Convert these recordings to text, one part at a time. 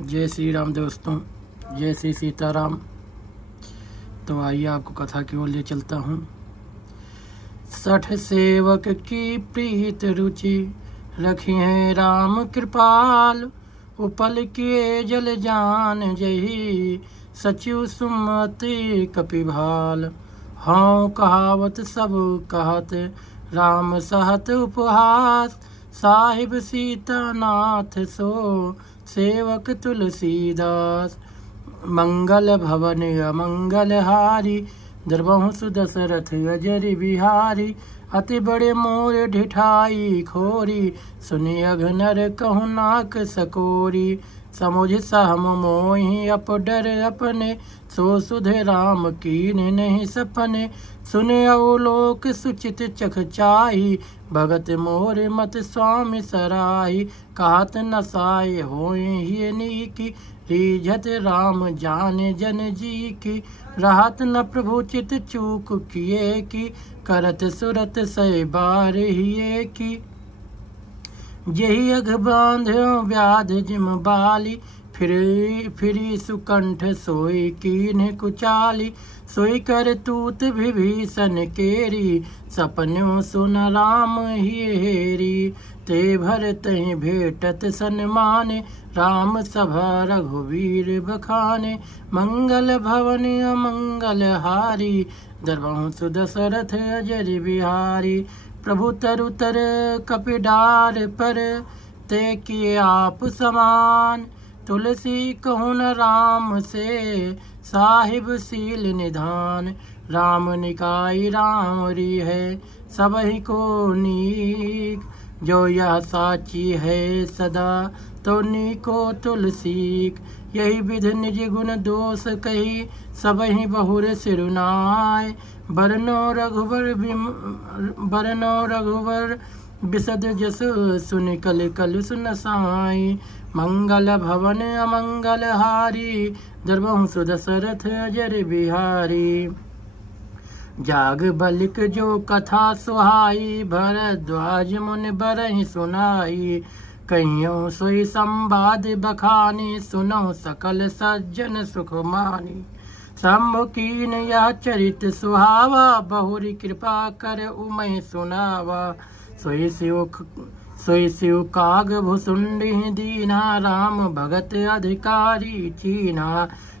जय श्री राम दोस्तों, जय श्री सीताराम। तो आइए आपको कथा की ओर ले चलता हूँ। 60 सेवक की प्रीत रुचि रखी है राम कृपाल। उपल किए जल जान जही सचिव सुमति कपिभाल। हाँ कहावत सब कहत राम सहत उपहास। साहिब सीतानाथ सो सेवक तुलसीदास। मंगल भवन अमंगल हारी द्रवहु सुदशरथ अजर बिहारी। अति बड़े मोर ढिठाई खोरी सुनि अघनर कहु नाक सकोरी। समुझ सहम मोहि अपडर अपने सो सुधे राम कीन नहीं सपने। सुने अवलोक सुचित चख चाही भगत मोर मत स्वामी सराही। कहत नसाय होय ही नीकी रीझत राम जाने जन जी की। रहत न प्रभु चित चूक किए की करत सुरत सै बार हिये की। यही अघ बांध्यो व्याध जिम बाली फिरी सुकंठ सोई कीन्ह कुचाली। सोई कर तूत विभीषण केरी सपन्यों सुन राम ही हेरी। ते भर तहि भेटत सन्माने राम सभा रघुवीर बखाने। मंगल भवन अमंगल हारी द्रवहु सुदशरथ अजर बिहारी। प्रभु तरुतर कपिडार पर ते किए आप समान। तुलसी कहून राम से साहिब सील निधान। राम निकाय रामरी है सबहि को नीक। जो यह साची है सदा तो नीको तुलसीक। यही विध निज गुण दोष कही सबहि बहुर सिरुनाय। बरनो रघुवर बिसद जस सुनि कल कल सुन साई। मंगल भवन अमंगल हारी द्रवहु सुदशरथ अजर बिहारी। जाग बलिक जो कथा सुहाई भरद्वाज मुनि बरहि सुनाई। कहियों सोई संवाद बखानी सुनो सकल सज्जन सुख मानी। शंभु कीन यह चरित सुहावा बहुरी कृपा कर उमय सुनावा। सोई शिव काग भुसुंडी दीना राम भगत अधिकारी चीना।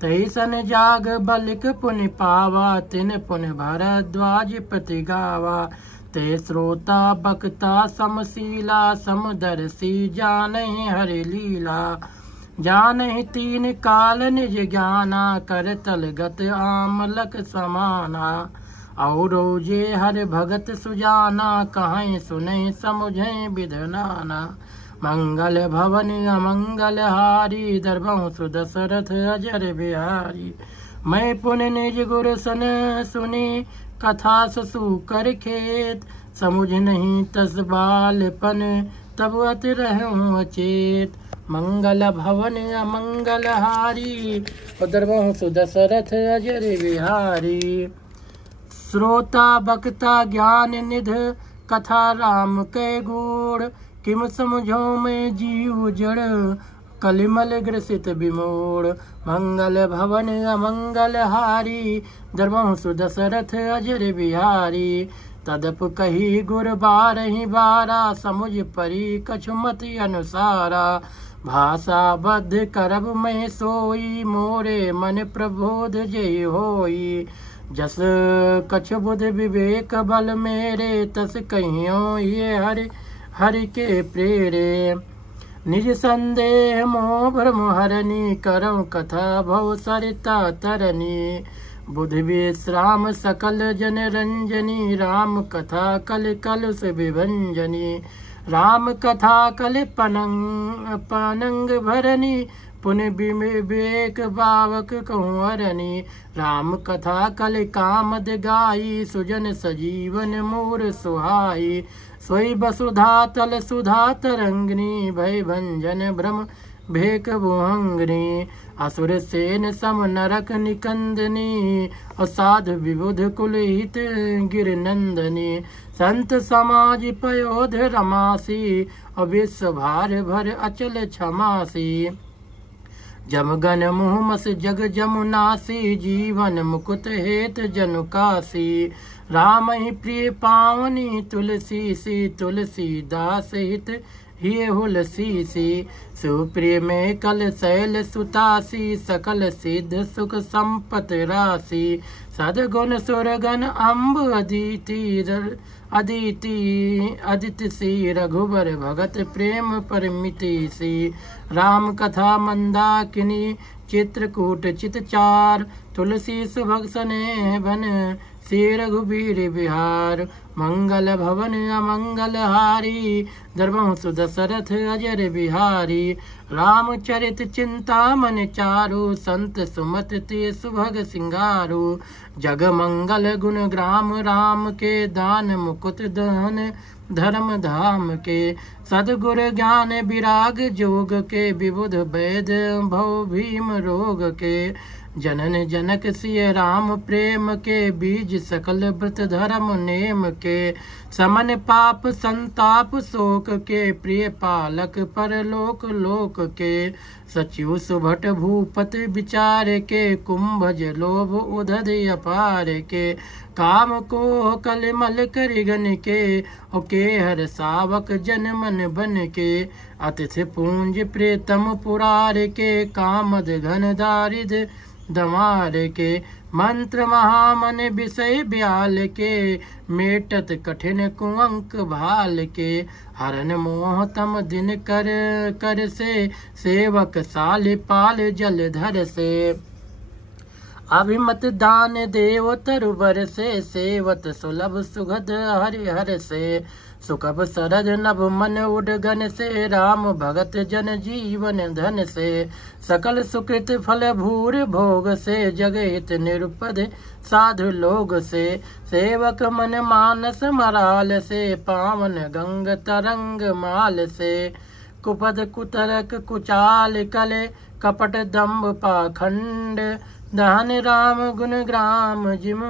तैसन जाग बलिक पुनि पावा तिन पुनि भरद्वाज प्रति गावा। ते श्रोता बक्ता समशीला समदर्शी जानहि हरि लीला। जानहि तीन काल निज ज्ञाना कर तलगत आमलक समाना। और जे हर भगत सुजाना कहें सुने समुझे विधनाना। मंगल भवन अमंगल हारी द्रवहु सुदशरथ अजर बिहारी। मैं पुन निज गुर सन सुनी कथा ससु कर खेत। समुझ नहीं तस बालपन तब अत रहूं अचेत। मंगल भवन अमंगल हारी द्रवहु सुदशरथ अजर बिहारी। श्रोता बक्ता ज्ञान निध कथा राम के गुण। किम समझो में जीव जड़ कलिमल ग्रसित विमूढ़। मंगल भवन अमंगल हारी द्रवहु सुदशरथ अजर बिहारी। तदप कही गुर बारहि बारा समुझ परी कछुमति अनुसारा। भाषा बद्ध करब मैं सोई मोरे मन प्रबोध जय होई। जस कछु बुध विवेक बल मेरे तस कहियों ये हरि के प्रेरे। निज संदेह मोह भ्रम हरनी करऊं कथा भव सरिता तरनी। बुध विश्राम सकल जन रंजनी राम कथा कल कलुष विभंजनी। राम कथा कल पनंग भरनी पुनि विवेक बावक कहूँ हरनी। राम कथा कल कामद गाई सुजन सजीवन मोर सुहाई। सोई वसुधा तल सुधा तरंगिनी भय भंजन भ्रम भेक भुहंगनी। असुर सेन सम नरक निकंदनी और साधु विबुध कुल हित गिर नंदनी। संत समाज पयोध रमासी और विश्व भार भर अचल क्षमासी। जमगन मुहमस जग जमुनासी, जीवन मुकुट हेत जनु कासी। राम ही प्रिय पावनी तुलसी सी, तुलसी दास हित हिय हुलसी सी। सुप्रिय में कल शैल सुतासी, सकल सिद्ध सुख संपत राशि। सदगुण सुरगन अम्ब अदिति सी, रघुबर भगत प्रेम परमिति सी। राम कथा मंदाकिनी चित्रकूट चितचार, तुलसी सुभग सने बन श्री रघुबीर बिहार। मंगल भवन अमंगल हारी, दरबहु सुदशरथ अजर बिहारी। रामचरित चिंता मन चारु, संत सुमत ते सुभग सिंगारू। जग मंगल गुण ग्राम राम के, दान मुकुट दहन धर्म धाम के। सदगुर ज्ञान विराग जोग के, विबुध वैद भव भीम रोग के। जनन जनक सिय राम प्रेम के, बीज सकल व्रत धर्म नेम के। समन पाप संताप शोक के, प्रिय पालक परलोक लोक के। सचिव सुभट भूपति विचार के, कुंभज लोभ उदध अपार के। काम को कलिमल करिगन के, के हर सावक जन मन बन के। अतिथि पूंज प्रेतम पुरार के, कामद घन दारिद दमार के। मंत्र महामन विषय ब्याल के, मेटत कठिन कुअंक भाल के। हरन मोह तम दिन कर से, सेवक साल पाल जलधर से। अभिमत दान देव तरुबर से, सेवत सुलभ सुगध हरिहर से। सुखब सरज नभ मन उडगन से, राम भगत जन जीवन धन से। सकल सुकृत फल भूर भोग से, जगहित निरुपद साधु लोग से। सेवक मन मानस मराल से, पावन गंग तरंग माल से। कुपद कुतरक कुचाल कले, कपट दम्भ पाखंड। दहन राम गुण ग्राम जिम,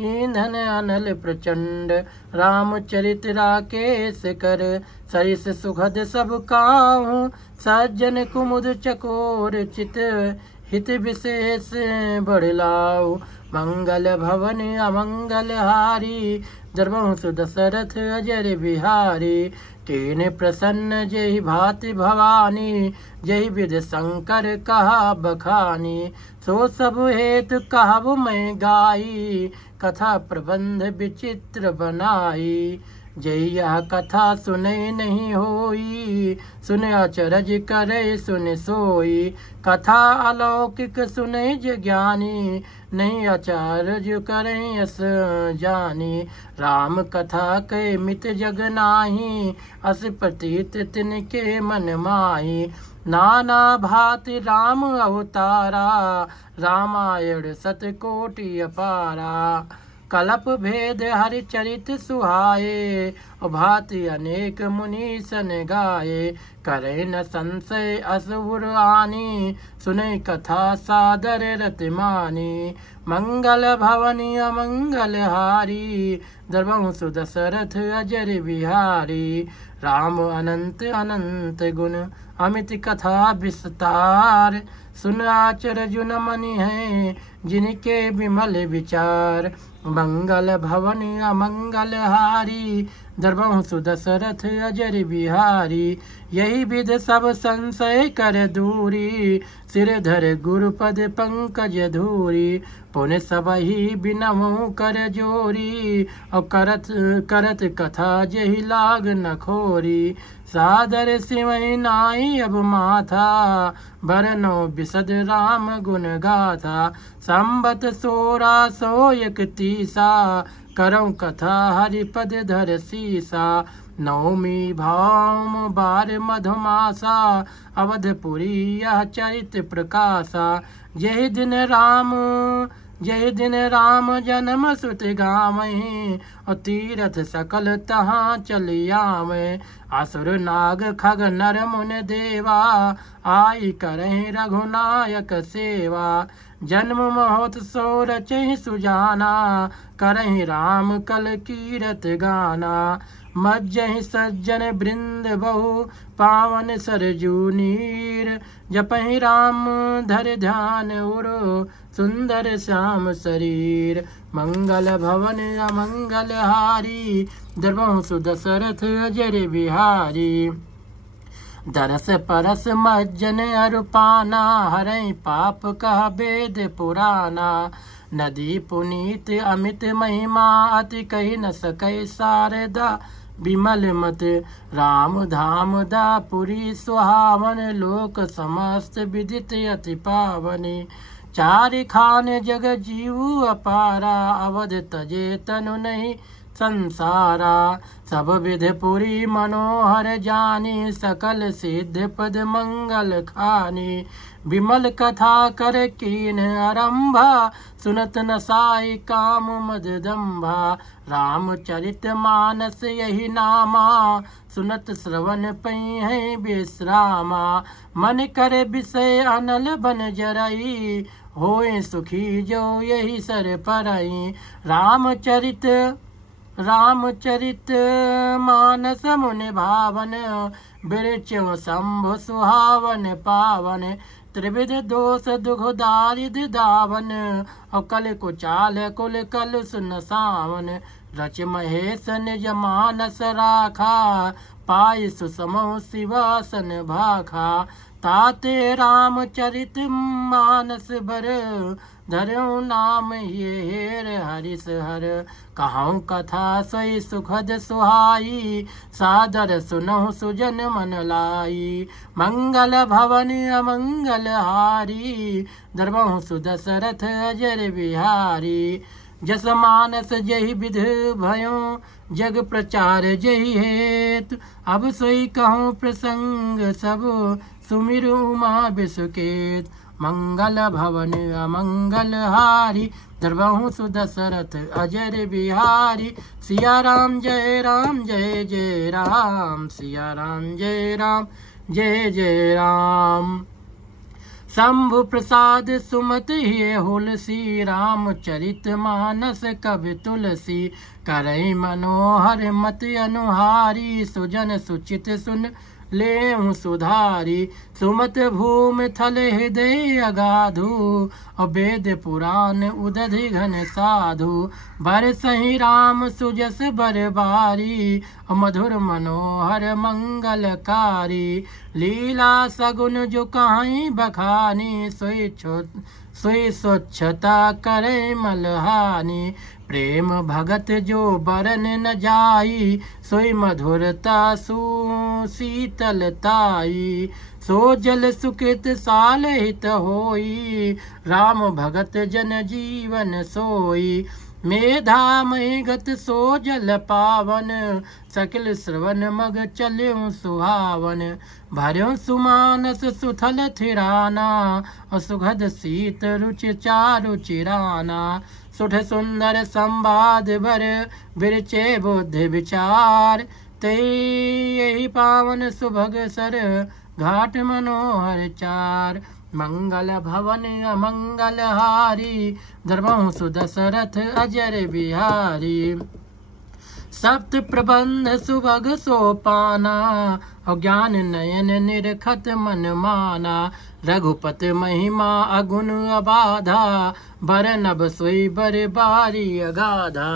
ईंधन अनल प्रचंड। रामचरित राकेश कर, सरिस सुखद सब काहू। सज्जन कुमुद चकोर चित, हित विशेष बढ़लाऊ। मंगल भवन अमंगल हारी, दरबहु सुदशरथ अजर बिहारी। तेने प्रसन्न जय भाति भवानी, जय विध शंकर कहा बखानी। सो सब हेतु कहब मैं गाई, कथा प्रबंध विचित्र बनाई। जय यह कथा सुने नहीं होई, सुने अचरज करे सुन सोई। कथा अलौकिक सुने ज ज्ञानी, नहीं अचरज करे अस जानी। राम कथा के मित जग नाही, अस प्रतीत तिनके मन माही। नाना भांति राम अवतारा, रामायण सतकोटि अपारा। कलप भेद हरि चरित सुहाए, भांति अनेक मुनि सन गाये। करे न संशय असुर आनी, सुने कथा सादर रतिमानी। मंगल भवनी अमंगल हारी, दरबहु सुदशरथ अजर बिहारी। राम अनंत अनंत गुण, अमित कथा विस्तार। सुन आचरज न मनि है, जिनके विमल विचार। मंगल भवन अमंगल हारी, दरबहु सुदशरथ अजर बिहारी। यही विध सब संशय कर दूरी, सिर धर गुरुपद पंकज धूरी। पुण्य सबही बिनमु कर जोरी, और करत कथा जही लाग न खोरी। सादर सिवै नाई अब माथा, बरनो बिसद राम गुण गाथा। संबत 1631, करऊँ कथा हरिपद धर सीसा। नवमी भाम बार मधुमासा, अवधपुरी यह चरित प्रकाशा। जय दिन राम जन्म सुत गावहीं, और तीरथ सकल तहाँ चलियावें। असुर नाग खग नर मुन देवा, आई करहीं रघुनायक सेवा। जन्म महोत्सव रचहि सुजाना, करहीं राम कल कीरत गाना। मज्जहि सज्जन वृंद बहु, पावन सरजू नीर। जपहि राम धर ध्यान उर सुंदर श्याम शरीर। मंगल भवन अमंगल हारी द्रवहु सुदशरथ अजर बिहारी। दरस परस मज्जन अरुपाना हरई पाप कह वेद पुराना। नदी पुनीत अमित महिमा अति कही न सकै शारदा। विमल मत राम धाम दापुरी सुहावन लोक समस्त विदित अति पावनी। चारि खान जग जीव अपारा अवध तजे तनु नहीं संसारा। सब विध पुरी मनोहर जानी सकल सिद्ध पद मंगल खानी। विमल कथा कर कीन आरंभा सुनत न साई काम मददम्भा। रामचरित मानस यही नामा सुनत श्रवण पई है विश्रामा। मन करे विषय अनल बन जरई होए सुखी जो यही सर परई। रामचरित मानस मुनि भावन बिरचो शंभु सुहावन पावन। त्रिविध दोष दुख दारिद दावन अकल कुचाल कुल कल सुन सावन। रच महेश निज मानस राखा पाय सुसमो शिवासन भाखा। ताते रामचरित मानस बर धरऊ नाम ये हेर हरिस हर। कहूँ कथा सोई सुखद सुहाई सादर सुनहु सुजन मन लाई। मंगल भवन अमंगल हारी द्रवहु सुदशरथ अजर बिहारी। जस मानस जहि विध भयो जग प्रचार जहि हेतु। अब सोई कहूँ प्रसंग सब सुमिर उमा बिसुकेत। मंगल भवन अमंगल हारी द्रवहु सुदशरथ अजर बिहारी। सिया राम जय जय राम। सिया राम जय जय राम। शंभु प्रसाद सुमत हे हुलसी रामचरित मानस कवि तुलसी। करई मनोहर मत अनुहारी सुजन सुचित सुन लेहु सुधारी। सुमत भूमि थल हृदय अगाधु और वेद पुराण उदधि घन साधु। बर सही राम सुजस बरबारी और मधुर मनोहर मंगलकारी। लीला सगुन जो कहीं बखानी सोई स्वच्छता करे मलहानी। प्रेम भगत जो बरन न जाई सोई मधुरता सुशीतलताई। सो जल सुकृत साल हित होई राम भगत जन जीवन सोई। मेधा मही गत सो जल पावन सकल श्रवण मग चल्यों सुहावन। भर्यों सुमानस सुथल थिराना और सुखद शीत रुचि चारु चिराना। सुठ सुंदर संवाद बर बिरचे बुद्धि विचार। ते यही पावन सुभग सर घाट मनोहर चार। मंगल भवन अमंगल हारी द्रवहु सुदशरथ अजर बिहारी। सप्त प्रबंध सुभग सोपाना और ज्ञान नयन निरखत मन माना। रघुपत महिमा अगुण अबाधा बर नभ सोई बर बारी अगाधा।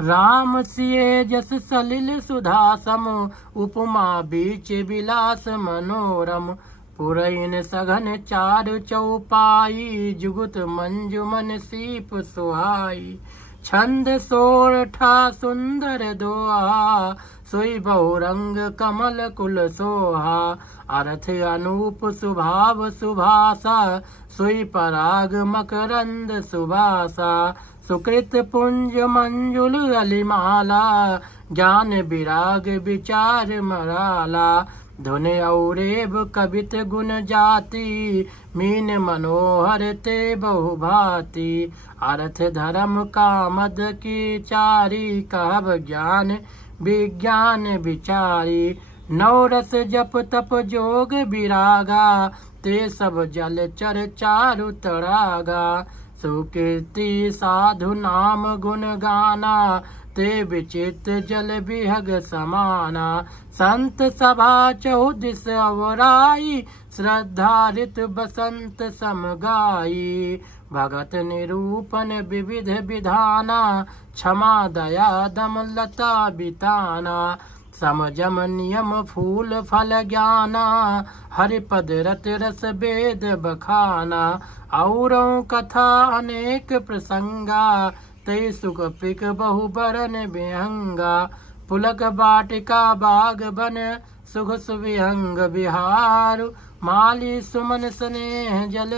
राम सिए जस सलिल सुधा सम उपमा बीच विलास मनोरम। पुरैन सघन चार चौपाई जुगुत मंजुमन सीप सुहाई। छंद सोरठा सुंदर दोहा सोई बहुरंग कमल कुल सोहा। अर्थ अनूप सुभाव सुभाषा सोई पराग मकरंद सुभाषा। सुकृत पुंज मंजुल अलिमाला ज्ञान विराग विचार मराला। धुन औरेब कवित गुण जाति मीन मनोहर ते बहुभाति। अर्थ धर्म कामद की चारी कहब ज्ञान विज्ञान विचारी। नवरस जप तप जोग विरागा ते सब जल चर चारु तड़ागा। सुकीर्ति साधु नाम गुण गाना ते विचित्र जल बिहग समाना। संत सभा चौदिस अवराई श्रद्धा ऋत बसंत समगाई। भगत निरूपण विविध विधाना क्षमा दया दम लता बिताना। समजम नियम फूल फल ज्ञाना हरिपद रत रस वेद बखाना। औरों कथा अनेक प्रसंगा ते सुख पिक बहु बरन विहंगा। पुलक बाटिका बाग बन सुख सुविहंग बिहार। माली सुमन स्नेह जल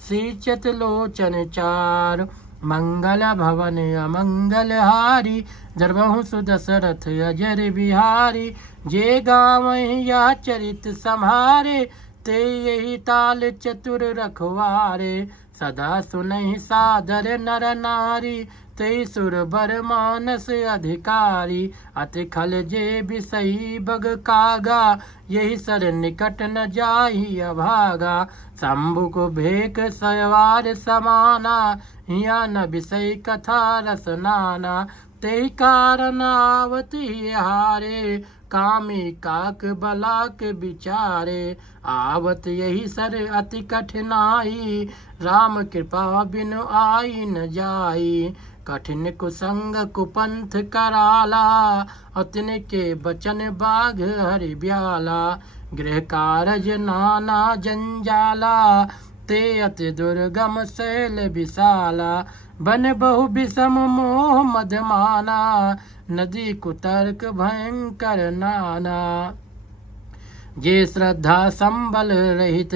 सींचत लोचन चार। मंगल भवन अमंगल हारी दरबहु सुदशरथ अजर बिहारी। जे गाँव यह चरित संभारे ते यही ताल चतुर रखवारे। सदा सुनहि सादर नर नारी ते सुर बर मानस अधिकारी। अति खल जे बिसई बग कागा यही सर निकट न जाहि अभागा। शंभु को भेक सयवार समाना हिया न बिसई कथा रस नाना। ते कारण आवती हारे कामी काक बलाक विचारे। आवत यही सर अति कठिनाई राम कृपा बिनु आई न जाई। कठिन कुसंग कुपंथ कराला अतिन के बचन बाघ हरि ब्याला। गृह कारज नाना जंजाला ते अति दुर्गम शैल विशाला। बन बहु विषम मोह मधमाना नदी कुतर्क भयंकर नाना। जे श्रद्धा संबल रहित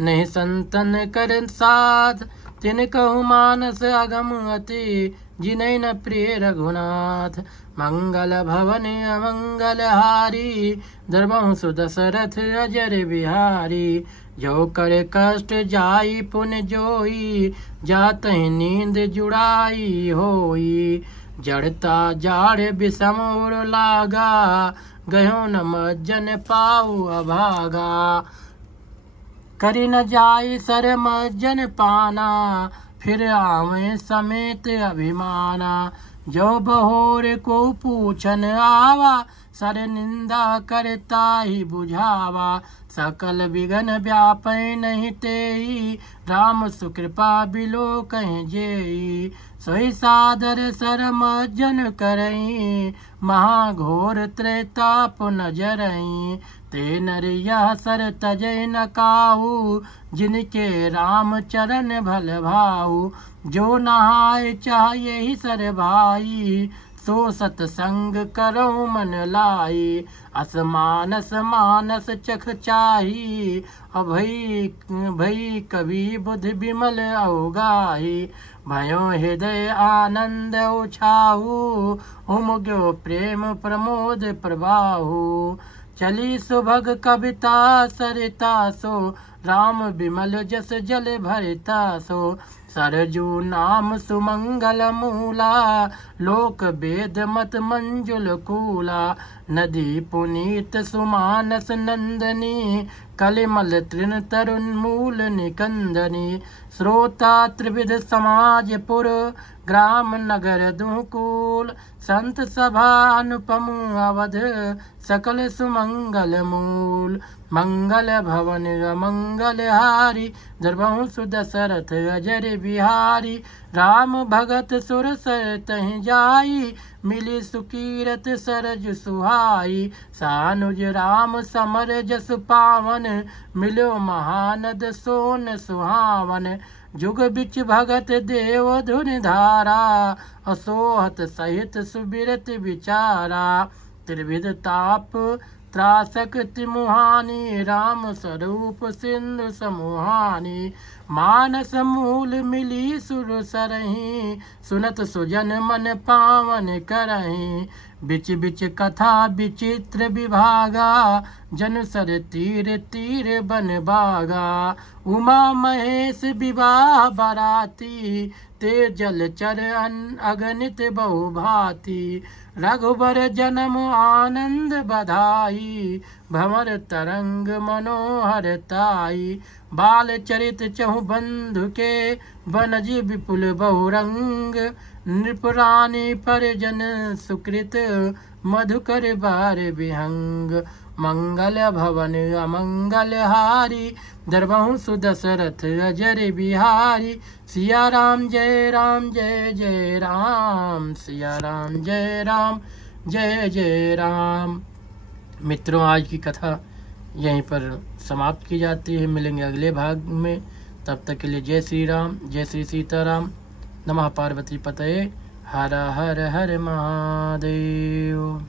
नहीं संतन कर साथ। तिन कहु मानस अगम अति जिनै न प्रिय रघुनाथ। मंगल भवन अमंगल हारी दरबहु सुदशरथ अजर बिहारी। जो करे कष्ट जाई पुन जोई जातहि नींद जुड़ाई होई। जड़ता जाड़ विषम उर लागा गयो न मज्जन पाऊ अभागा। करी न जाई सर मज्जन पाना फिर आवे समेत अभिमाना। जो बहोर को पूछन आवा सर निंदा करता ही बुझावा। सकल विघन व्यापै नहीं तेई राम सुकृपा बिलो कहीं जेई। सोई सादर सर मज्जन करई महाघोर त्रेताप नजरई। ते नर यह सर तजय न काहू जिनके राम चरण भल भाऊ। जो नहाय चाह यही सर भाई सो सतसंग करो मन लाई। असमानस मानस चख चाही भई कवि बुद्धि विमल अवगाही। भयो हृदय आनंद उछाहू उमग्यो प्रेम प्रमोद प्रवाहू। चली सुभग कविता सरिता सो राम विमल जस जल भरिता सो। सरजू नाम सुमंगल मूला लोक वेद मत मंजुल कूला। नदी पुनीत सुमानस नंदनी कलिमल तृण तरुण मूल निकंदनी। श्रोता त्रिविध समाज पुर ग्राम नगर दुकूल। संत सभा अनुपम अवध सकल सुमंगल मूल। मंगल भवन मंगल हारी दरबहु सुदशरथ अजर बिहारी। राम भगत सुर सर तहि जाई मिली सुकीरत सरज सुहाई। सानुज राम समर जस पावन मिलो महानद सोन सुहावन। जुग बिच भगत देव धुन धारा असोहत सहित सुबिरत विचारा। त्रिविध ताप त्रासक तिमुहानी राम स्वरूप सिंधु समूहानी। मानस मूल मिली सुर सरही सुनत सुजन मन पावन करही। बिच बिच कथा विचित्र विभागा जन सर तीर तीर बन बागा। उमा महेश विवाह बराती ते जलचर अगणित बहुभांति। रघुबर जन्म आनंद बधाई भंवर तरंग मनोहर ताई। बाल चरित चहु बंधु के बनजी विपुल बहुरंग नृपुरानी परिजन सुकृत मधुकर बार विहंग मंगल भवन अमंगल हारी दरबहु सुदशरथ अजर बिहारी सिया राम जय राम जय जय राम सिया राम जय राम जय जय राम। मित्रों, आज की कथा यहीं पर समाप्त की जाती है। मिलेंगे अगले भाग में, तब तक के लिए जय श्री राम, जय श्री सीताराम। नमः पार्वती पतये, हर हर हर महादेव।